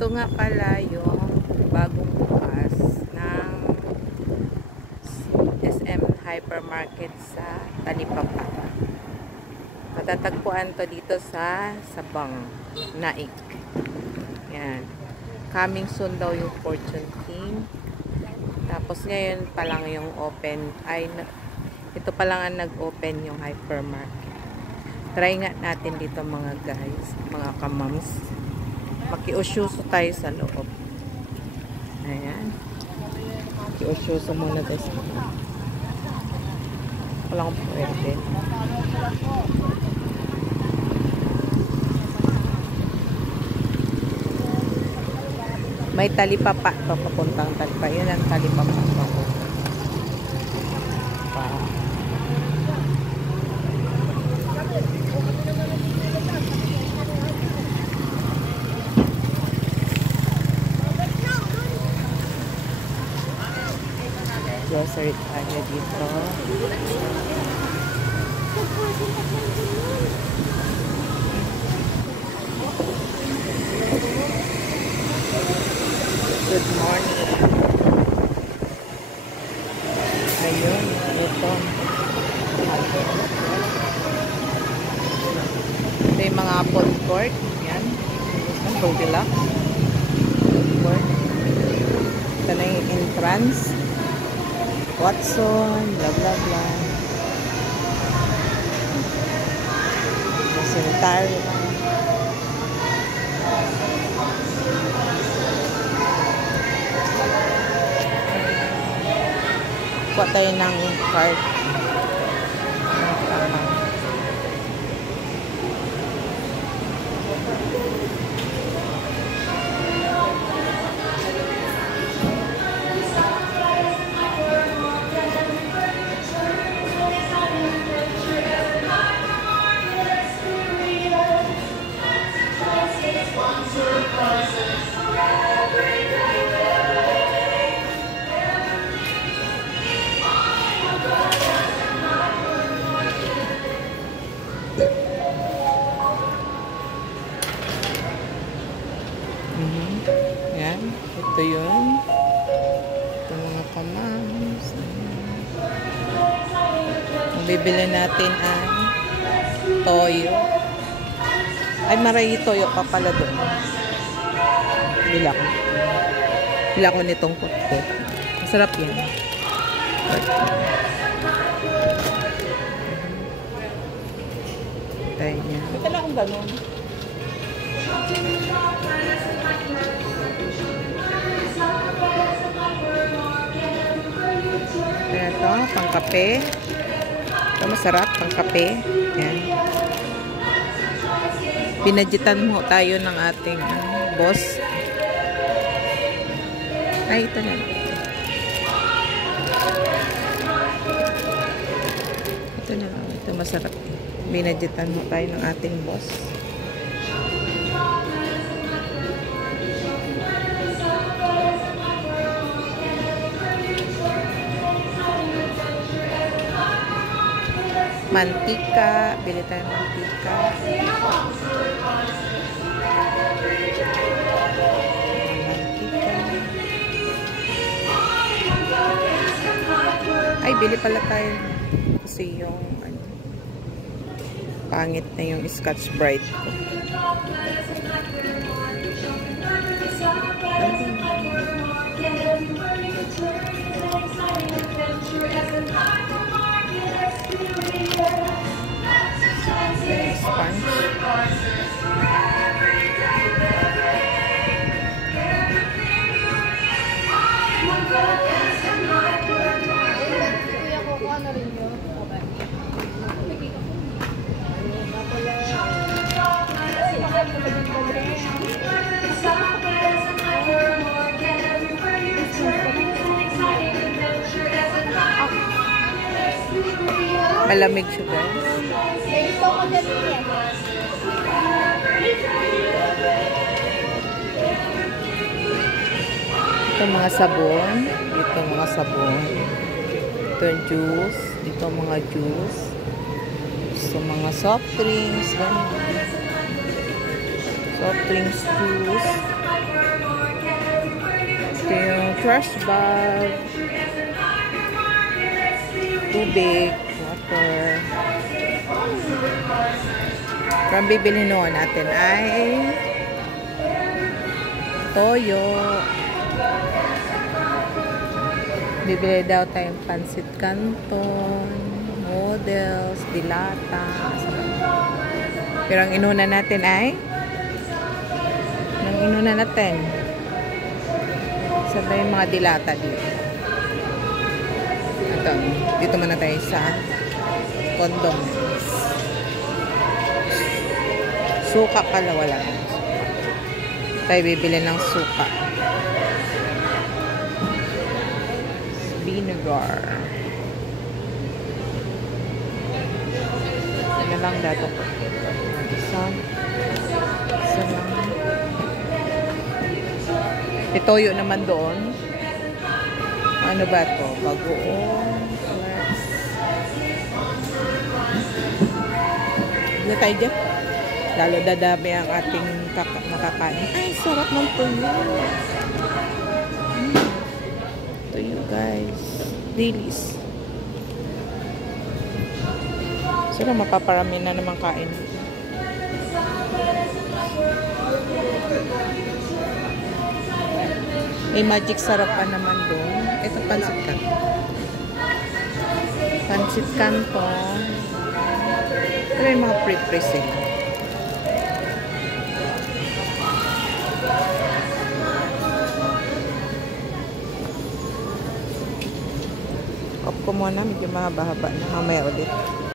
Ito nga pala yung bagong bukas ng SM Hypermarket sa Talipapa. Matatagpuan to dito sa Sabang, Naik. Yan. Coming soon daw yung Fortune King. Tapos ngayon pa lang yung open. Ito pa lang ang nag-open yung hypermarket. Try nga natin dito mga guys, mga kamams. Makiusyoso tayo sa loob. Ayan. Makiusyoso muna tayo sa loob. Walang pwede. May Talipapa to, papuntang Talipapa. Yun ang Talipapa to. Grocery tayo dito. Good morning. Ayun, ito. Ito yung mga food court. Yan. Ang Goldilocks. Food court. Ito na yung entrance. Watson, blah blah blah. Sanitary. Kuha tayo ng card. Yan, ito yun. Ito mga kamams. Ang bibili natin ay toyo. Ay, maray toyo pa pala doon. Bila ko nitong kutko. Masarap yan. Tayo niya. Ito lang kung gano'n. Ito, pangkape. Ito, masarap, pangkape. Yan. Pinadjitan mo tayo ng ating boss. Ay, ito na. Ito na. Ito masarap. Pinadjitan mo tayo ng ating boss. Mantika, bili tayo ng mantika. Ay, bili pala tayo kasi yung pangit na yung Scotch Brite ko. Sponge. Malamig siya, guys. Ito mga sabon. Dito mga sabon. Ito juice. Dito mga juice. So mga soft drinks. Soft drinks juice. trash bag, tubig, water. Ang bibili noon natin ay toyo. Bibili daw tayong pansit canton, noodles, dilata. Pero ang inuna natin ay sabay yung mga dilata dito. Ito, dito muna tayo sa condoms. Suka pala, wala. Tayo bibili ng suka. Vinegar. Ano lang dato ko. Isa lang. Itoyo naman doon. Ano ba to? Bagoong. Ano tayo dyan? Lalo dadami ang ating makakain. Ay, sarap ng tuyo. Tuyo, guys. Dilis. Sila mapaparami na naman kain. May magic sarap pa naman doon. Ito pansit canton. Pansit canton. Ito yung mga pre-pre sila. Off ko muna. Medyo mahaba-haba na. Mamaya ulit.